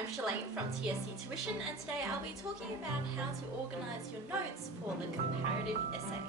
I'm Shalane from TSC Tuition, and today I'll be talking about how to organise your notes for the comparative essay.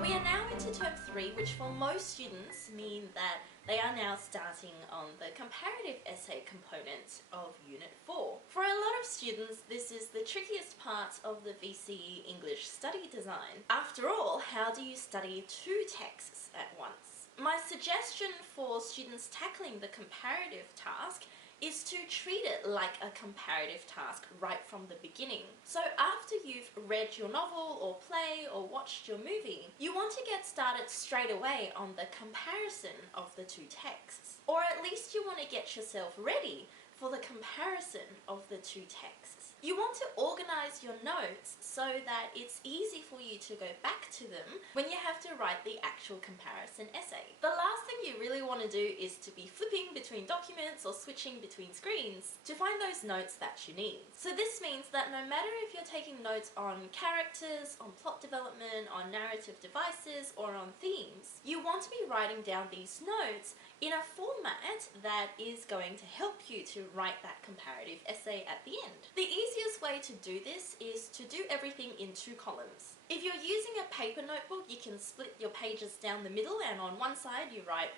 We are now into term 3, which for most students mean that they are now starting on the comparative essay component of Unit 4. For a lot of students, this is the trickiest part of the VCE English study design. After all, how do you study two texts at once? My suggestion for students tackling the comparative task is to treat it like a comparative task right from the beginning. So after you've read your novel or play or watched your movie, you want to get started straight away on the comparison of the two texts. Or at least you want to get yourself ready for the comparison of the two texts. You want to organise your notes so that it's easy for you to go back to them when you have to write the actual comparison essay. The last thing you really want to do is to be flipping between documents or switching between screens to find those notes that you need. So this means that no matter if you're taking notes on characters, on plot development, on narrative devices, or on themes, you want to be writing down these notes in a format that is going to help you to write that comparative essay at the end. The easiest way to do this is to do everything in two columns. If you're using a paper notebook, you can split your pages down the middle, and on one side you write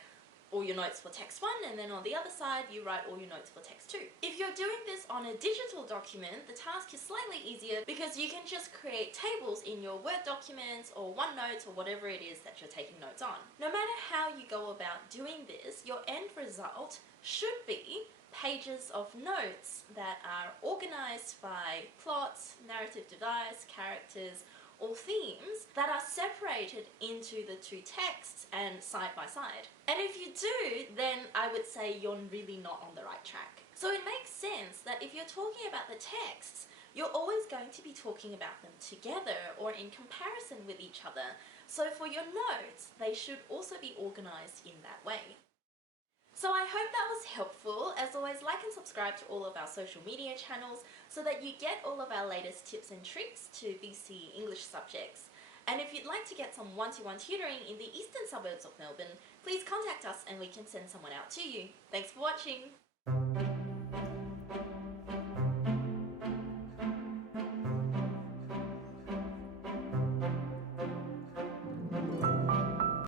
all your notes for text 1, and then on the other side you write all your notes for text 2. If you're doing this on a digital document, the task is slightly easier because you can just create tables in your Word documents or OneNote or whatever it is that you're taking notes on. No matter how you go about doing this, your end result should be pages of notes that are organised by plots, narrative device, characters, or themes that are separated into the two texts and side by side. And if you do, then I would say you're really not on the right track. So it makes sense that if you're talking about the texts, you're always going to be talking about them together or in comparison with each other. So for your notes, they should also be organised in that way. So I hope that was helpful. As always, like and subscribe to all of our social media channels so that you get all of our latest tips and tricks to VCE English subjects. And if you'd like to get some one-to-one tutoring in the eastern suburbs of Melbourne, please contact us and we can send someone out to you. Thanks for watching!